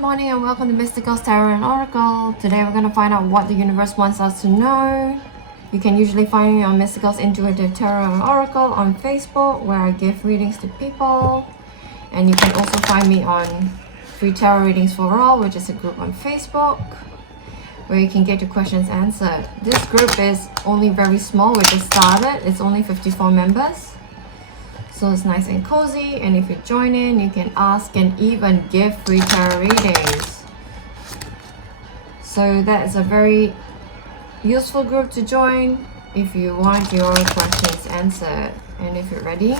Good morning and welcome to Mystical's Tarot and Oracle. Today we're going to find out what the universe wants us to know. You can usually find me on Mystical's Intuitive Tarot and Oracle on Facebook, where I give readings to people. And you can also find me on Free Tarot Readings for All, which is a group on Facebook, where you can get your questions answered. This group is only very small. We just started. It's only 54 members. So it's nice and cozy, and if you join in, you can ask and even give free tarot readings. So that is a very useful group to join if you want your questions answered. And if you're ready,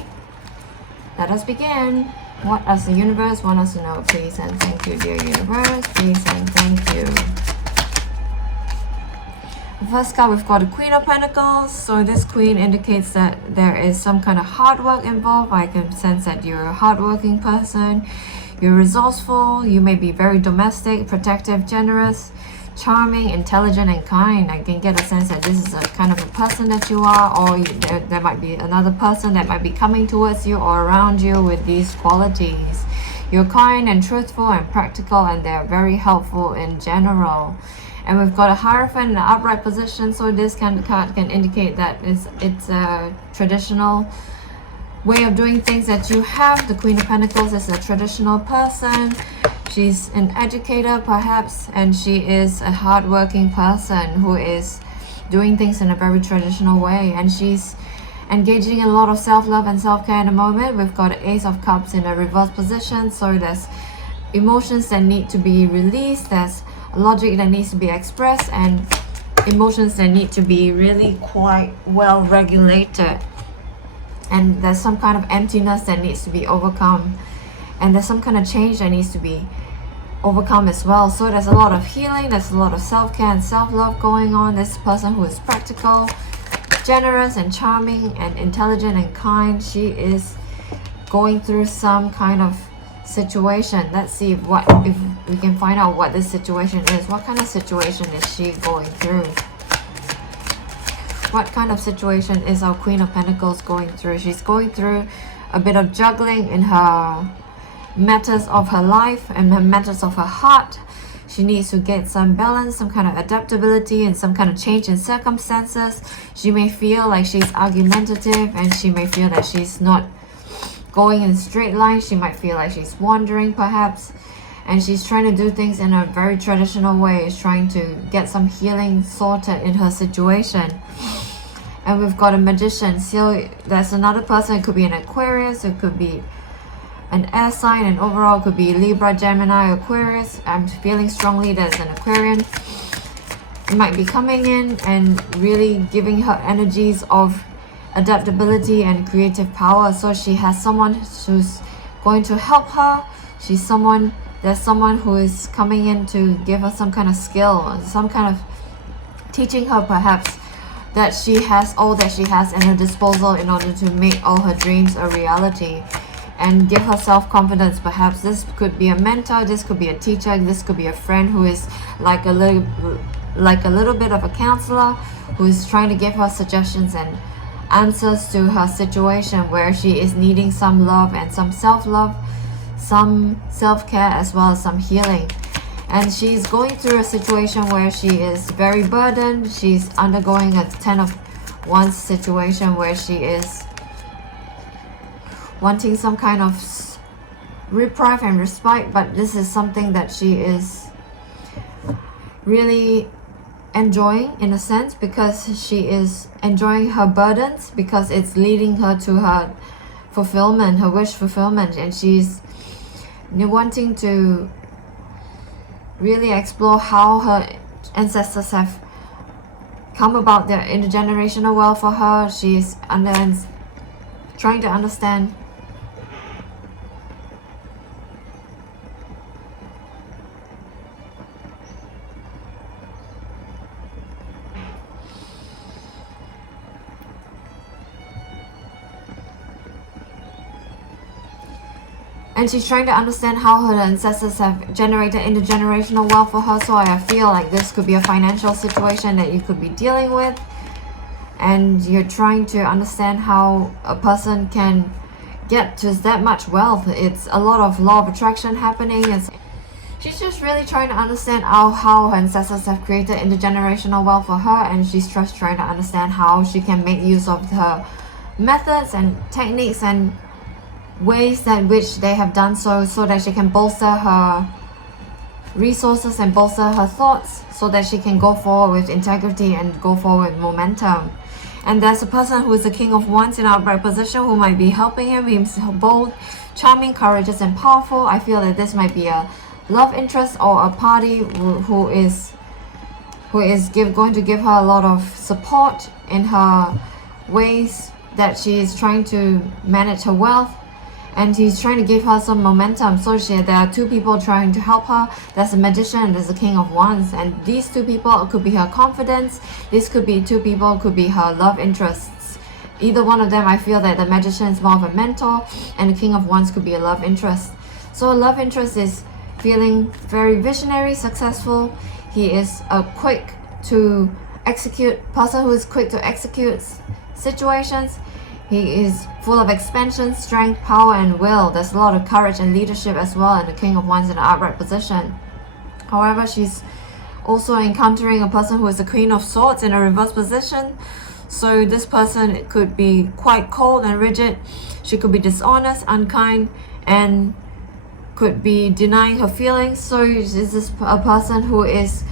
let us begin. What does the universe want us to know? Please and thank you, dear universe. Please and thank you. The first card, we've got the Queen of Pentacles. So this Queen indicates that there is some kind of hard work involved. I can sense that you're a hardworking person. You're resourceful. You may be very domestic, protective, generous, charming, intelligent, and kind. I can get a sense that this is a kind of a person that you are, or there might be another person that might be coming towards you or around you with these qualities. You're kind and truthful and practical, and they're very helpful in general. And we've got a Hierophant in the upright position, so this kind of card can indicate that it's a traditional way of doing things that you have. The Queen of Pentacles is a traditional person. She's an educator perhaps, and she is a hardworking person who is doing things in a very traditional way, and she's engaging in a lot of self-love and self-care in the moment. We've got an Ace of Cups in a reverse position, so there's emotions that need to be released, there's logic that needs to be expressed, and emotions that need to be really quite well regulated, and there's some kind of emptiness that needs to be overcome, and there's some kind of change that needs to be overcome as well. So there's a lot of healing, there's a lot of self-care and self-love going on. This person who is practical, generous and charming and intelligent and kind, she is going through some kind of situation. Let's see if we can find out what this situation is. What kind of situation is she going through? What kind of situation is our Queen of Pentacles going through? She's going through a bit of juggling in her matters of her life and her matters of her heart. She needs to get some balance, some kind of adaptability, and some kind of change in circumstances. She may feel like she's argumentative, and she may feel that she's not going in straight line. She might feel like she's wandering perhaps, and she's trying to do things in a very traditional way. She's trying to get some healing sorted in her situation. And we've got a Magician. So there's another person. It could be an Aquarius, it could be an air sign, and overall it could be Libra, Gemini, Aquarius. I'm feeling strongly there's an Aquarian. It might be coming in and really giving her energies of adaptability and creative power. So she has someone who's going to help her. There's someone who is coming in to give her some kind of skill, some kind of teaching her perhaps that she has all that she has at her disposal in order to make all her dreams a reality, and give her self-confidence. Perhaps this could be a mentor, this could be a teacher, this could be a friend who is like a little bit of a counselor, who is trying to give her suggestions and answers to her situation, where she is needing some love and some self-love, some self-care, as well as some healing. And she's going through a situation where she is very burdened. She's undergoing a 10 of Wands situation where she is wanting some kind of reprieve and respite, but this is something that she is really enjoying in a sense, because she is enjoying her burdens, because it's leading her to her fulfillment, her wish fulfillment, and she's wanting to really explore how her ancestors have come about their intergenerational wealth for her. She's trying to understand how her ancestors have generated intergenerational wealth for her. So I feel like this could be a financial situation that you could be dealing with, and you're trying to understand how a person can get to that much wealth. It's a lot of law of attraction happening. She's just really trying to understand how her ancestors have created intergenerational wealth for her, and she's just trying to understand how she can make use of her methods and techniques and ways that which they have done so that she can bolster her resources and bolster her thoughts so that she can go forward with integrity and go forward with momentum. And there's a person who is the King of Wands in upright position who might be helping him. He's bold, charming, courageous, and powerful. I feel that this might be a love interest or a party who is going to give her a lot of support in her ways that she is trying to manage her wealth, and he's trying to give her some momentum. So there are two people trying to help her. There's a magician and there's a King of Wands, and these two people could be her confidence. This could be two people, could be her love interests. Either one of them, I feel that the magician is more of a mentor and the King of Wands could be a love interest. So a love interest is feeling very visionary, successful. He is a quick to execute person who is quick to execute situations. He is full of expansion, strength, power, and will. There's a lot of courage and leadership as well in the King of Wands in the upright position. However, she's also encountering a person who is the Queen of Swords in a reverse position. So this person could be quite cold and rigid. She could be dishonest, unkind, and could be denying her feelings. So this is a person who is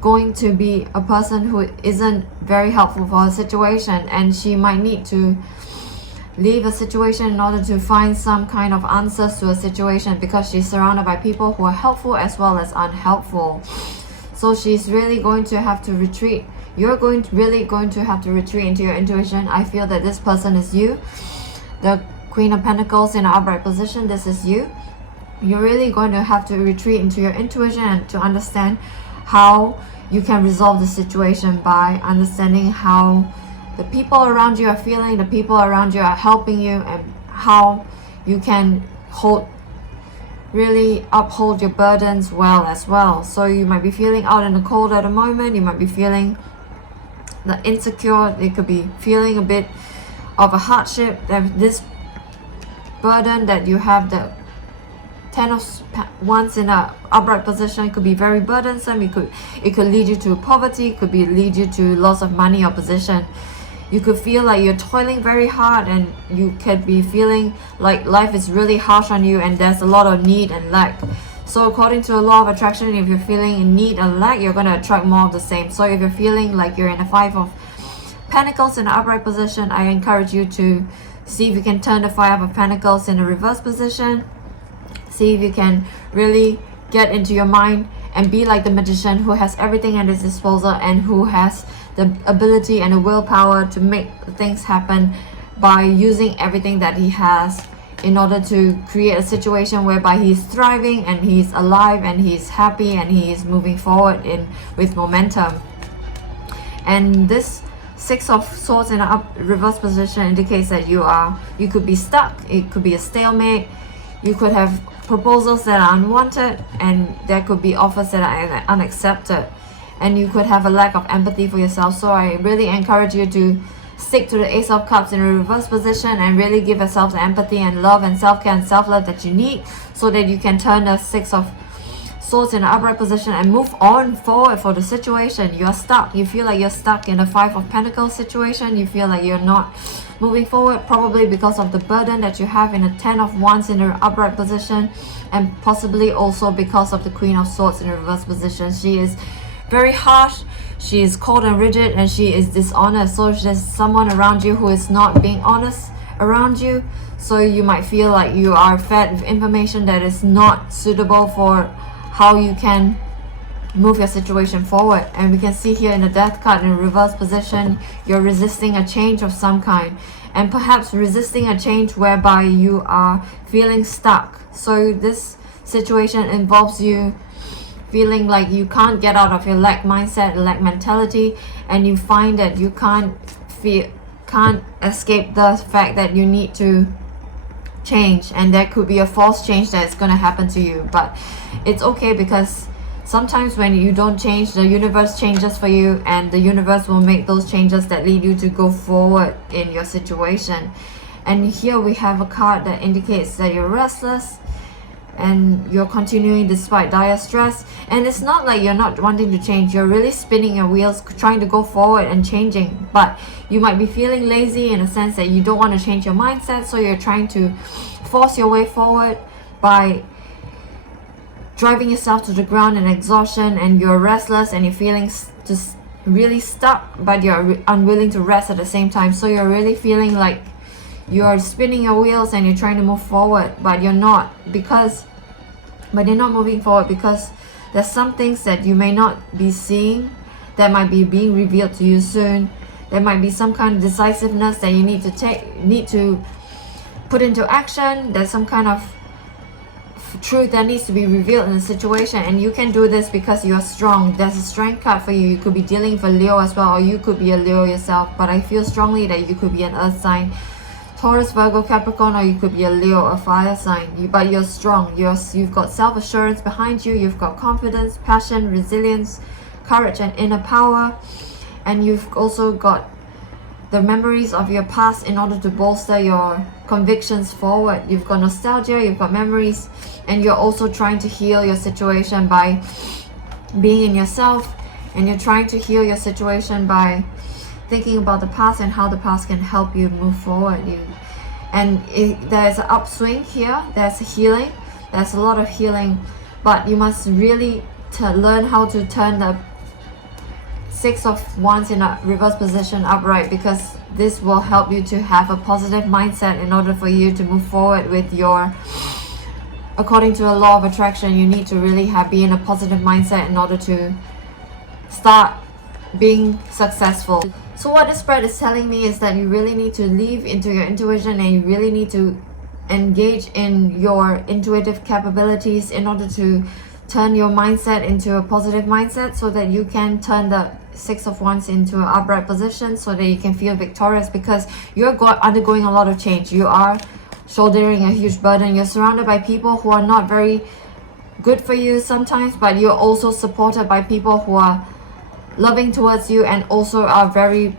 going to be a person who isn't very helpful for her situation, and she might need to leave a situation in order to find some kind of answers to a situation, because she's surrounded by people who are helpful as well as unhelpful. So she's really going to have to retreat. You're really going to have to retreat into your intuition. I feel that this person is you. The Queen of Pentacles in an upright position, this is you. You're really going to have to retreat into your intuition and to understand how you can resolve the situation by understanding how the people around you are feeling, the people around you are helping you, and how you can really uphold your burdens well as well. So you might be feeling out in the cold at the moment. You might be feeling the insecure. It could be feeling a bit of a hardship. That this burden that you have, the Ten of Wands in an upright position, could be very burdensome. It could lead you to poverty. It could lead you to loss of money or position. You could feel like you're toiling very hard, and you could be feeling like life is really harsh on you and there's a lot of need and lack. So according to the law of attraction, if you're feeling in need and lack, you're going to attract more of the same. So if you're feeling like you're in a Five of Pentacles in an upright position, I encourage you to see if you can turn the Five of Pentacles in a reverse position. See if you can really get into your mind and be like the magician who has everything at his disposal and who has the ability and the willpower to make things happen by using everything that he has in order to create a situation whereby he's thriving and he's alive and he's happy and he's moving forward with momentum. And this Six of Swords in an reverse position indicates that you could be stuck. It could be a stalemate. You could have proposals that are unwanted, and there could be offers that are unaccepted, and you could have a lack of empathy for yourself. So I really encourage you to stick to the Ace of Cups in a reverse position and really give yourself the empathy and love and self-care and self-love that you need, so that you can turn the Six of Swords in an upright position and move on forward for the situation. You're stuck. You feel like you're stuck in a Five of Pentacles situation. You feel like you're not moving forward, probably because of the burden that you have in a Ten of Wands in an upright position, and possibly also because of the Queen of Swords in a reverse position. She is very harsh, she is cold and rigid, and she is dishonest. So there's someone around you who is not being honest around you. So you might feel like you are fed with information that is not suitable for how you can move your situation forward. And we can see here in the Death card in reverse position, you're resisting a change of some kind, and perhaps resisting a change whereby you are feeling stuck. So this situation involves you feeling like you can't get out of your lack mindset, lack mentality, and you find that you can't escape the fact that you need to change, and there could be a false change that's going to happen to you. But it's okay, because sometimes when you don't change, the universe changes for you, and the universe will make those changes that lead you to go forward in your situation. And here we have a card that indicates that you're restless, and you're continuing despite dire stress. And it's not like you're not wanting to change, you're really spinning your wheels trying to go forward and changing, but you might be feeling lazy in a sense that you don't want to change your mindset, so you're trying to force your way forward by driving yourself to the ground in exhaustion, and you're restless and you're feeling just really stuck, but you're unwilling to rest at the same time. So you're really feeling like you're spinning your wheels and you're trying to move forward, but you're not, but you're not moving forward because there's some things that you may not be seeing that might be being revealed to you soon. There might be some kind of decisiveness that you need to put into action. There's some kind of truth that needs to be revealed in the situation, and you can do this because you are strong. There's a strength card for you. You could be dealing with a Leo as well, or you could be a Leo yourself, but I feel strongly that you could be an earth sign, Taurus, Virgo, Capricorn, or you could be a Leo, a fire sign. But you're strong. You've got self-assurance behind you. You've got confidence, passion, resilience, courage, and inner power. And you've also got the memories of your past in order to bolster your convictions forward. You've got nostalgia, you've got memories, and you're also trying to heal your situation by being in yourself, and you're trying to heal your situation by thinking about the past and how the past can help you move forward. There's an upswing here, there's healing, there's a lot of healing, but you must really learn how to turn the Six of Wands in a reverse position upright, because this will help you to have a positive mindset in order for you to move forward with your, according to a law of attraction, you need to really be in a positive mindset in order to start being successful. So what this spread is telling me is that you really need to leave into your intuition, and you really need to engage in your intuitive capabilities in order to turn your mindset into a positive mindset, so that you can turn the Six of Wands into an upright position, so that you can feel victorious, because you're undergoing a lot of change. You are shouldering a huge burden. You're surrounded by people who are not very good for you sometimes, but you're also supported by people who are loving towards you and also are very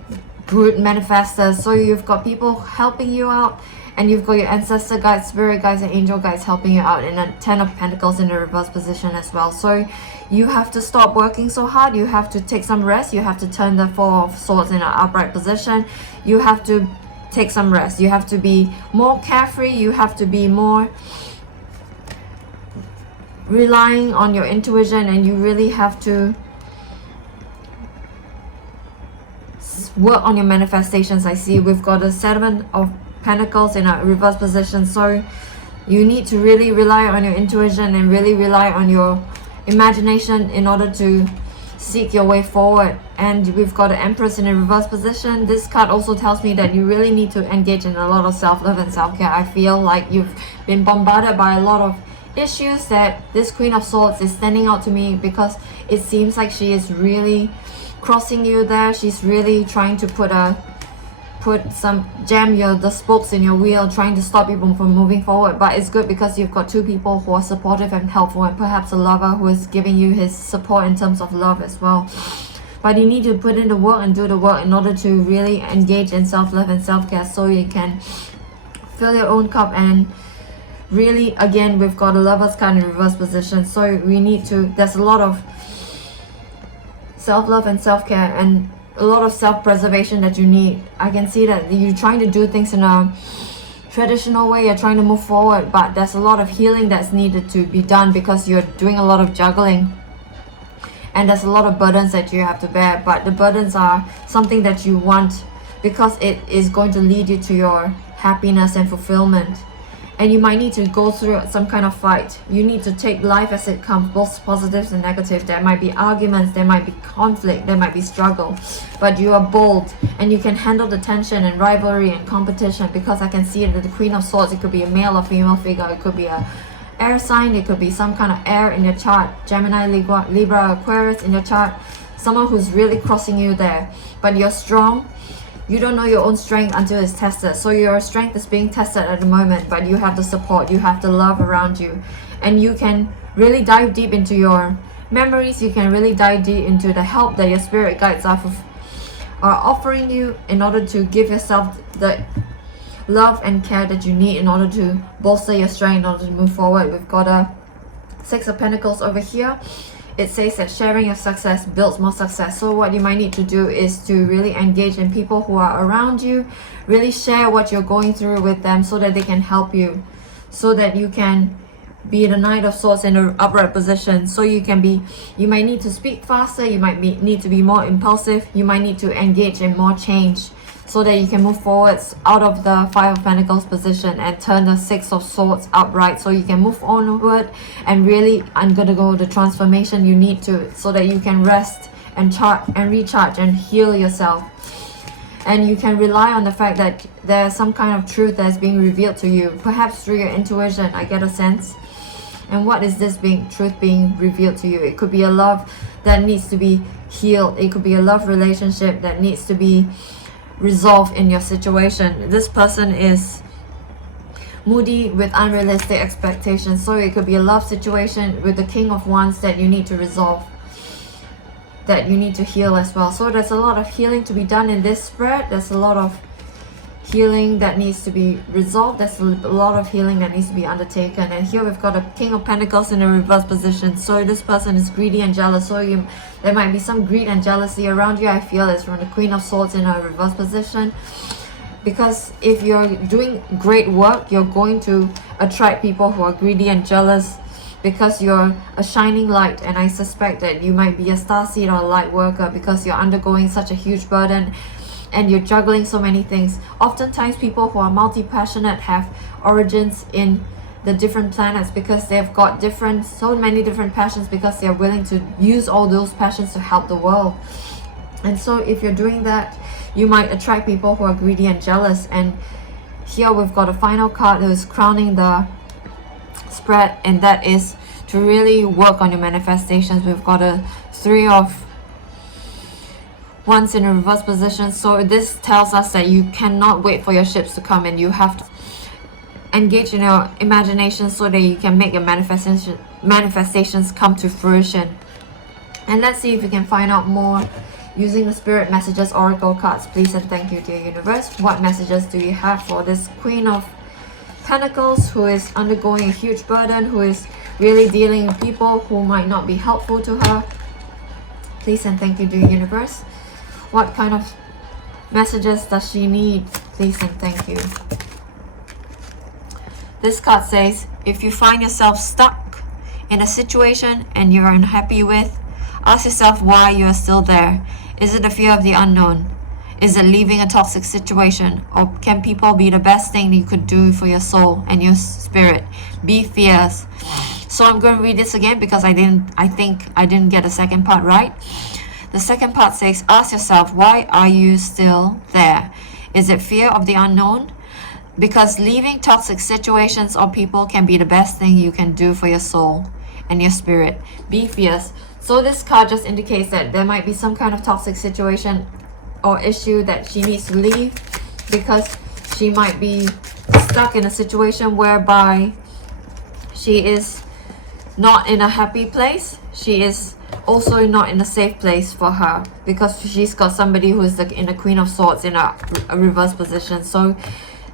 brute manifestors. So you've got people helping you out, and you've got your ancestor guides, spirit guides, and angel guides helping you out, and a Ten of Pentacles in the reverse position as well. So you have to stop working so hard. You have to take some rest. You have to turn the Four of Swords in an upright position. You have to take some rest. You have to be more carefree. You have to be more relying on your intuition, and you really have to work on your manifestations. I see we've got a Seven of Pentacles in a reverse position, so you need to really rely on your intuition and really rely on your imagination in order to seek your way forward. And we've got an Empress in a reverse position. This card also tells me that you really need to engage in a lot of self-love and self-care. I feel like you've been bombarded by a lot of issues, that this Queen of Swords is standing out to me, because it seems like she is really crossing you there. She's really trying to jam the spokes in your wheel, trying to stop you from moving forward. But it's good because you've got two people who are supportive and helpful, and perhaps a lover who is giving you his support in terms of love as well. But you need to put in the work and do the work in order to really engage in self-love and self-care, so you can fill your own cup. And really, again, we've got a Lover's card in reverse position, so we need to, there's a lot of self-love and self-care and a lot of self-preservation that you need. I can see that you're trying to do things in a traditional way, you're trying to move forward, but there's a lot of healing that's needed to be done, because you're doing a lot of juggling, and there's a lot of burdens that you have to bear. But the burdens are something that you want, because it is going to lead you to your happiness and fulfillment. And you might need to go through some kind of fight. You need to take life as it comes, both positives and negatives. There might be arguments, there might be conflict, there might be struggle, but you are bold and you can handle the tension and rivalry and competition, because I can see that the Queen of Swords, it could be a male or female figure, it could be a air sign, it could be some kind of air in your chart, Gemini, Libra, Aquarius in your chart, someone who's really crossing you there. But you're strong. You don't know your own strength until it's tested. So your strength is being tested at the moment, but you have the support, you have the love around you, and you can really dive deep into your memories. You can really dive deep into the help that your spirit guides are offering you, in order to give yourself the love and care that you need in order to bolster your strength, in order to move forward. We've got a Six of Pentacles over here. It says that sharing your success builds more success. So what you might need to do is to really engage in people who are around you. Really share what you're going through with them so that they can help you. So that you can be the Knight of Swords in an upright position. So you might need to speak faster. You might need to be more impulsive. You might need to engage in more change, so that you can move forwards out of the Five of Pentacles position and turn the Six of Swords upright, so you can move onward and really undergo the transformation you need to, so that you can rest and recharge and heal yourself. And you can rely on the fact that there's some kind of truth that's being revealed to you, perhaps through your intuition, I get a sense. And what is this truth being revealed to you? It could be a love that needs to be healed. It could be a love relationship that needs to be resolve in your situation. This person is moody with unrealistic expectations, so it could be a love situation with the King of Wands that you need to resolve, that you need to heal as well. So there's a lot of healing to be done in this spread. There's a lot of healing that needs to be resolved. There's a lot of healing that needs to be undertaken. And here we've got a King of Pentacles in a reverse position. So this person is greedy and jealous. So there might be some greed and jealousy around you. I feel it's from the Queen of Swords in a reverse position. Because if you're doing great work, you're going to attract people who are greedy and jealous, because you're a shining light. And I suspect that you might be a starseed or a light worker, because you're undergoing such a huge burden and you're juggling so many things. Oftentimes people who are multi-passionate have origins in the different planets, because they've got so many different passions, because they're willing to use all those passions to help the world. And so if you're doing that, you might attract people who are greedy and jealous. And here we've got a final card who's crowning the spread, and that is to really work on your manifestations. We've got a Three of Wands in a reverse position. So this tells us that you cannot wait for your ships to come, and you have to engage in your imagination so that you can make your manifestations come to fruition. And let's see if we can find out more using the Spirit Messages Oracle cards. Please and thank you, dear universe. What messages do you have for this Queen of Pentacles, who is undergoing a huge burden, who is really dealing with people who might not be helpful to her? Please and thank you, dear universe. What kind of messages does she need? Please and thank you. This card says, if you find yourself stuck in a situation and you're unhappy with, ask yourself why you are still there. Is it the fear of the unknown? Is it leaving a toxic situation? Or can people be the best thing you could do for your soul and your spirit? Be fierce. So I'm going to read this again, because I think I didn't get the second part right. The second part says, ask yourself, why are you still there? Is it fear of the unknown? Because leaving toxic situations or people can be the best thing you can do for your soul and your spirit. Be fierce. So this card just indicates that there might be some kind of toxic situation or issue that she needs to leave, because she might be stuck in a situation whereby she is not in a happy place. She is also not in a safe place for her, because she's got somebody who is in a Queen of Swords in a reverse position. So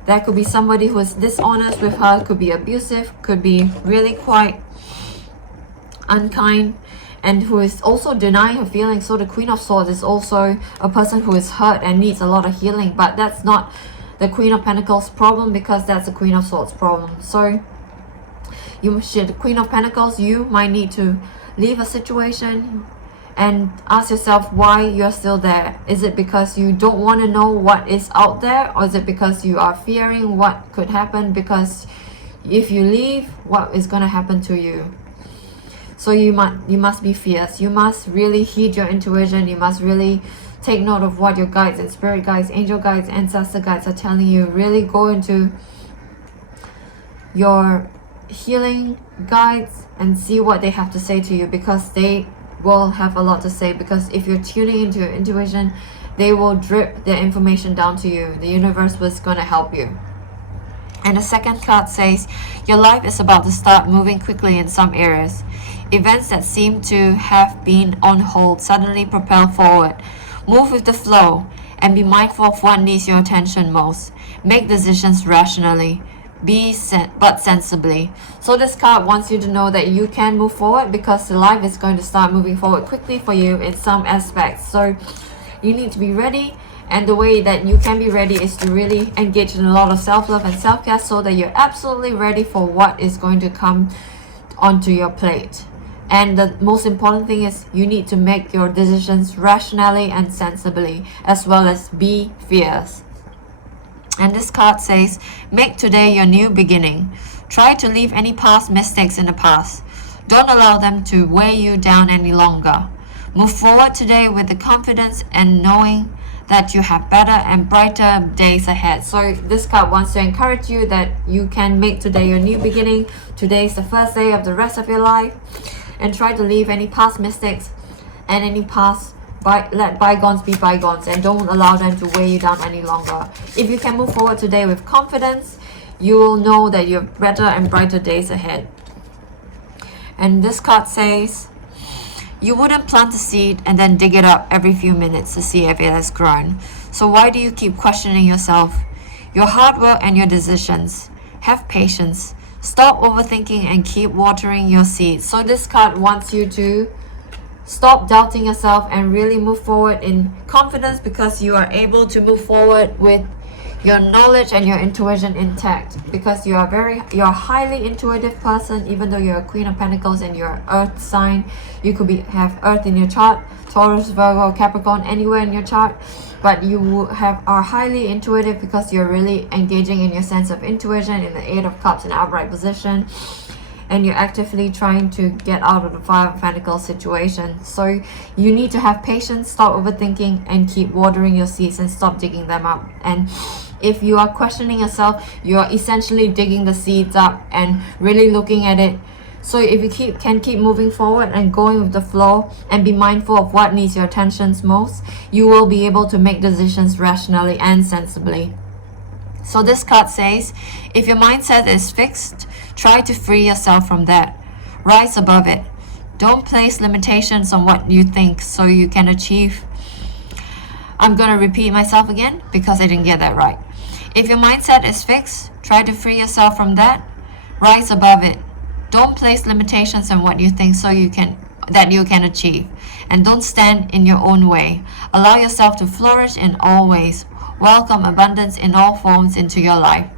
there could be somebody who is dishonest with her, could be abusive, could be really quite unkind, and who is also denying her feelings. So the Queen of Swords is also a person who is hurt and needs a lot of healing, but that's not the Queen of Pentacles problem, because that's the Queen of Swords problem. So the Queen of Pentacles, you might need to leave a situation and ask yourself why you're still there. Is it because you don't want to know what is out there, or is it because you are fearing what could happen? Because if you leave, what is going to happen to you? So you must be fierce. You must really heed your intuition. You must really take note of what your guides and spirit guides, angel guides, ancestor guides are telling you. Really go into your healing guides and see what they have to say to you, because they will have a lot to say. Because if you're tuning into your intuition, they will drip their information down to you. The universe was going to help you. And the second card says, your life is about to start moving quickly in some areas. Events that seem to have been on hold suddenly propel forward. Move with the flow and be mindful of what needs your attention most. Make decisions rationally, but sensibly. So this card wants you to know that you can move forward, because the life is going to start moving forward quickly for you in some aspects. So you need to be ready, and the way that you can be ready is to really engage in a lot of self-love and self-care, so that you're absolutely ready for what is going to come onto your plate. And the most important thing is you need to make your decisions rationally and sensibly, as well as be fierce. And this card says, make today your new beginning. Try to leave any past mistakes in the past. Don't allow them to weigh you down any longer. Move forward today with the confidence and knowing that you have better and brighter days ahead. So this card wants to encourage you that you can make today your new beginning. Today is the first day of the rest of your life. And try to leave any past mistakes and any past let bygones be bygones, and don't allow them to weigh you down any longer. If you can move forward today with confidence, you will know that you have better and brighter days ahead. And this card says, you wouldn't plant a seed and then dig it up every few minutes to see if it has grown. So why do you keep questioning yourself, your hard work and your decisions? Have patience. Stop overthinking and keep watering your seeds. So this card wants you to stop doubting yourself and really move forward in confidence, because you are able to move forward with your knowledge and your intuition intact, because you're a highly intuitive person. Even though you're a Queen of Pentacles and you're an earth sign, you could have earth in your chart, Taurus, Virgo, Capricorn, anywhere in your chart, but you are highly intuitive because you're really engaging in your sense of intuition in the Eight of Cups in upright position. And you're actively trying to get out of the Five of Pentacles situation. So you need to have patience, stop overthinking, and keep watering your seeds and stop digging them up. And if you are questioning yourself, you are essentially digging the seeds up and really looking at it. So if you can keep moving forward and going with the flow and be mindful of what needs your attention most, you will be able to make decisions rationally and sensibly. So this card says, if your mindset is fixed, try to free yourself from that. Rise above it. Don't place limitations on what you think so you can achieve. I'm going to repeat myself again because I didn't get that right. If your mindset is fixed, try to free yourself from that. Rise above it. Don't place limitations on what you think so you can achieve. And don't stand in your own way. Allow yourself to flourish in all ways. Welcome abundance in all forms into your life.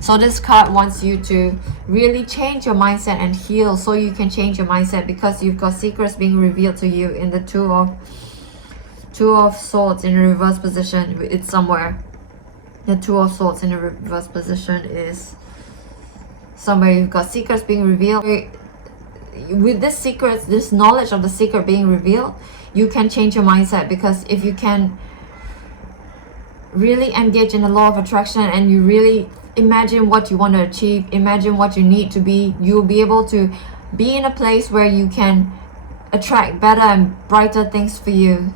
So this card wants you to really change your mindset and heal, so you can change your mindset, because you've got secrets being revealed to you in the Two of Swords in a reverse position. It's somewhere. The Two of Swords in a reverse position is somewhere. You've got secrets being revealed. With this knowledge of the secret being revealed, you can change your mindset, because if you can really engage in the law of attraction and you really imagine what you want to achieve, imagine what you need to be, you'll be able to be in a place where you can attract better and brighter things for you.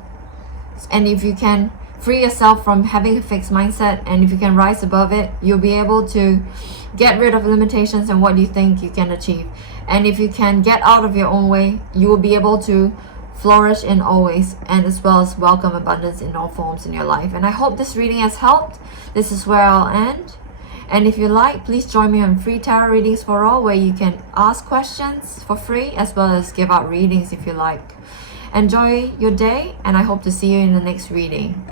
And if you can free yourself from having a fixed mindset, and if you can rise above it, you'll be able to get rid of limitations and what you think you can achieve. And if you can get out of your own way, you will be able to flourish in always, and as well as welcome abundance in all forms in your life. And I hope this reading has helped. This is where I'll end. And if you like, please join me on free tarot readings for all, where you can ask questions for free as well as give out readings if you like. Enjoy your day, and I hope to see you in the next reading.